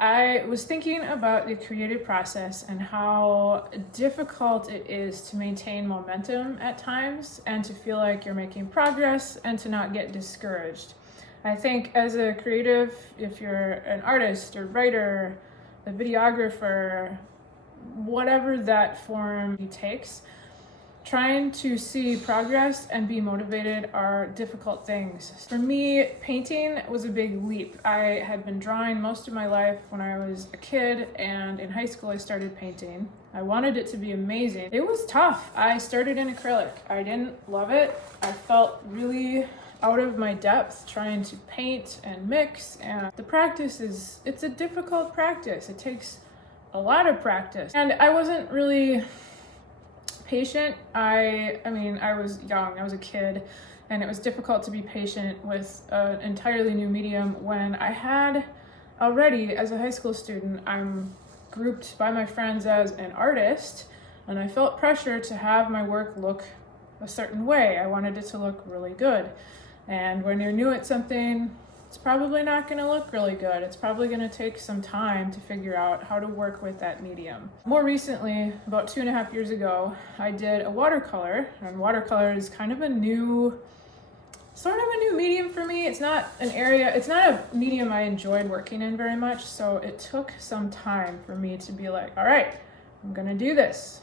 I was thinking about the creative process and how difficult it is to maintain momentum at times and to feel like you're making progress and to not get discouraged. I think as a creative, if you're an artist or writer, a videographer, whatever that form takes, trying to see progress and be motivated are difficult things. For me, painting was a big leap. I had been drawing most of my life when I was a kid, and in high school I started painting. I wanted it to be amazing. It was tough. I started in acrylic. I didn't love it. I felt really out of my depth trying to paint and mix, and the practice it's a difficult practice. It takes a lot of practice. And I wasn't really patient. I was young, I was a kid, and it was difficult to be patient with an entirely new medium when I had already, as a high school student, I'm grouped by my friends as an artist, and I felt pressure to have my work look a certain way. I wanted it to look really good. And when you're new at something, it's probably not going to look really good. It's probably going to take some time to figure out how to work with that medium. More recently, about 2.5 years ago, I did a watercolor, and watercolor is kind of a new medium for me. It's not a medium I enjoyed working in very much, so it took some time for me to be like, all right, I'm going to do this.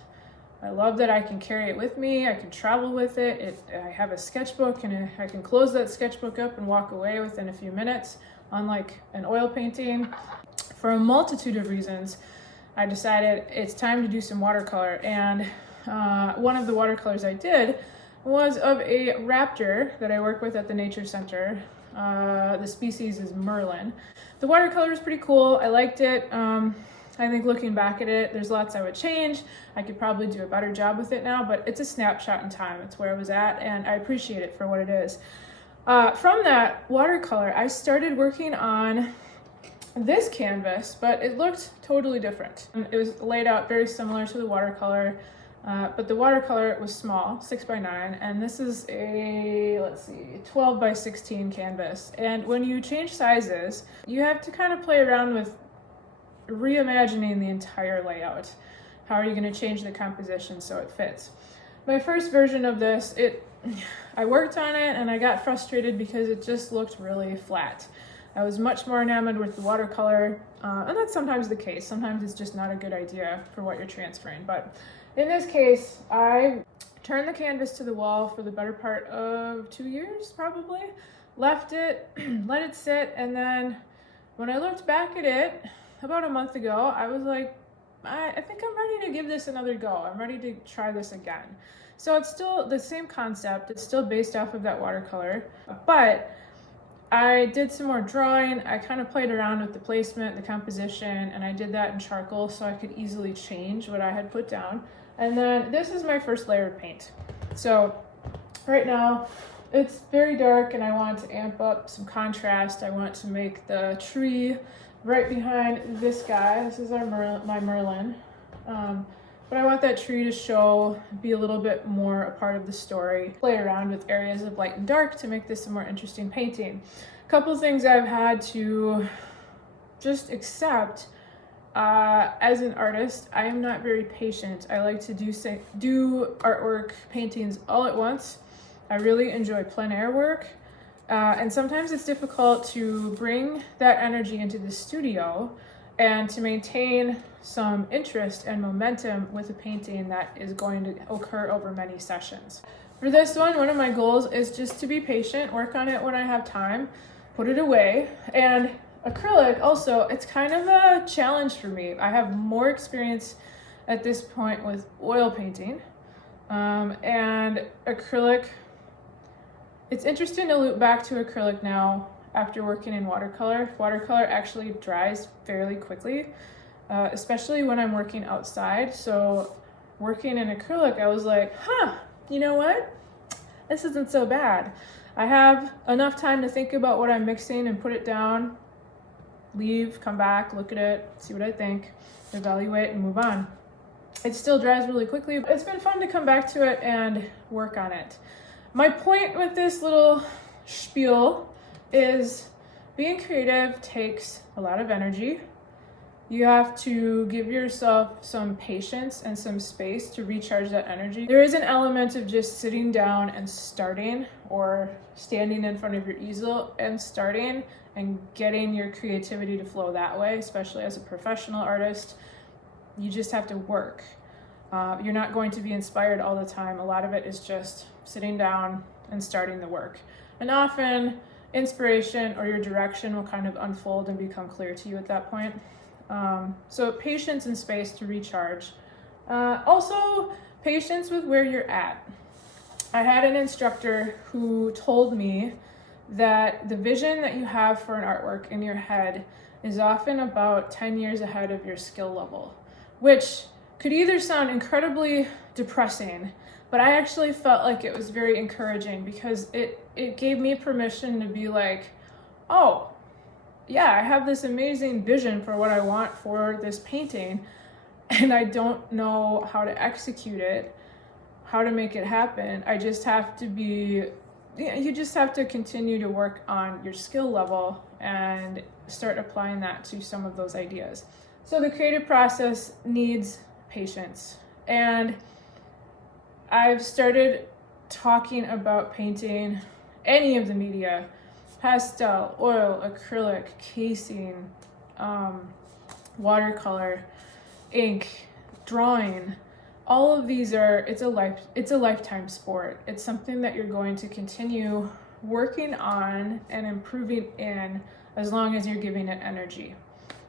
I love that I can carry it with me. I can travel with it. I have a sketchbook, and I can close that sketchbook up and walk away within a few minutes, unlike an oil painting. For a multitude of reasons, I decided it's time to do some watercolor. And one of the watercolors I did was of a raptor that I work with at the Nature Center. The species is Merlin. The watercolor is pretty cool. I liked it. I think looking back at it, there's lots I would change. I could probably do a better job with it now, but it's a snapshot in time. It's where I was at, and I appreciate it for what it is. From that watercolor, I started working on this canvas, but it looked totally different. It was laid out very similar to the watercolor, but the watercolor was small, 6x9, and this is a, 12x16 canvas. And when you change sizes, you have to kind of play around with reimagining the entire layout. How are you going to change the composition so it fits? My first version of this, I worked on it and I got frustrated because it just looked really flat. I was much more enamored with the watercolor, and that's sometimes the case. Sometimes it's just not a good idea for what you're transferring. But in this case, I turned the canvas to the wall for the better part of 2 years, probably. Left it, let it sit, and then when I looked back at it, about a month ago, I was like, I think I'm ready to give this another go. I'm ready to try this again. So it's still the same concept. It's still based off of that watercolor, but I did some more drawing. I kind of played around with the placement, the composition, and I did that in charcoal so I could easily change what I had put down. And then this is my first layer of paint. So right now, it's very dark and I want to amp up some contrast. I want to make the tree right behind this guy. This is my Merlin. But I want that tree to be a little bit more a part of the story. Play around with areas of light and dark to make this a more interesting painting. A couple things I've had to just accept. As an artist, I am not very patient. I like to do artwork, paintings all at once. I really enjoy plein air work. And sometimes it's difficult to bring that energy into the studio and to maintain some interest and momentum with a painting that is going to occur over many sessions. For this one of my goals is just to be patient, work on it when I have time, put it away. And acrylic also, it's kind of a challenge for me. I have more experience at this point with oil painting, and acrylic. It's interesting to loop back to acrylic now after working in watercolor. Watercolor actually dries fairly quickly, especially when I'm working outside. So working in acrylic, I was like, you know what? This isn't so bad. I have enough time to think about what I'm mixing and put it down, leave, come back, look at it, see what I think, evaluate, and move on. It still dries really quickly. It's been fun to come back to it and work on it. My point with this little spiel is being creative takes a lot of energy. You have to give yourself some patience and some space to recharge that energy. There is an element of just sitting down and starting, or standing in front of your easel and starting and getting your creativity to flow that way, especially as a professional artist. You just have to work. You're not going to be inspired all the time. A lot of it is just sitting down and starting the work. And often inspiration or your direction will kind of unfold and become clear to you at that point. So patience and space to recharge. Also, patience with where you're at. I had an instructor who told me that the vision that you have for an artwork in your head is often about 10 years ahead of your skill level, which could either sound incredibly depressing, but I actually felt like it was very encouraging because it gave me permission to be like, oh, yeah, I have this amazing vision for what I want for this painting, and I don't know how to execute it, how to make it happen. I just have to you just have to continue to work on your skill level and start applying that to some of those ideas. So the creative process needs patience. And I've started talking about painting any of the media: pastel, oil, acrylic, casing, watercolor, ink, drawing. All of these it's a lifetime sport. It's something that you're going to continue working on and improving in as long as you're giving it energy.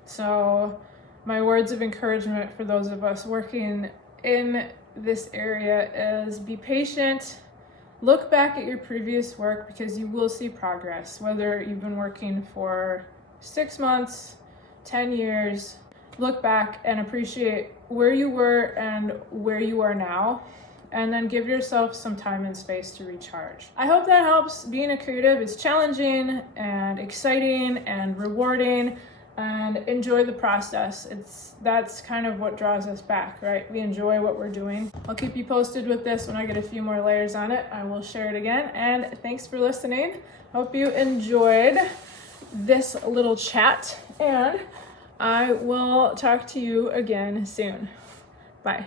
So my words of encouragement for those of us working in this area is be patient. Look back at your previous work because you will see progress, whether you've been working for 6 months, 10 years. Look back and appreciate where you were and where you are now, and then give yourself some time and space to recharge. I hope that helps. Being a creative is challenging and exciting and rewarding, and enjoy the process. That's kind of what draws us back, right? We enjoy what we're doing. I'll keep you posted with this when I get a few more layers on it. I will share it again, and thanks for listening. Hope you enjoyed this little chat, and I will talk to you again soon. Bye.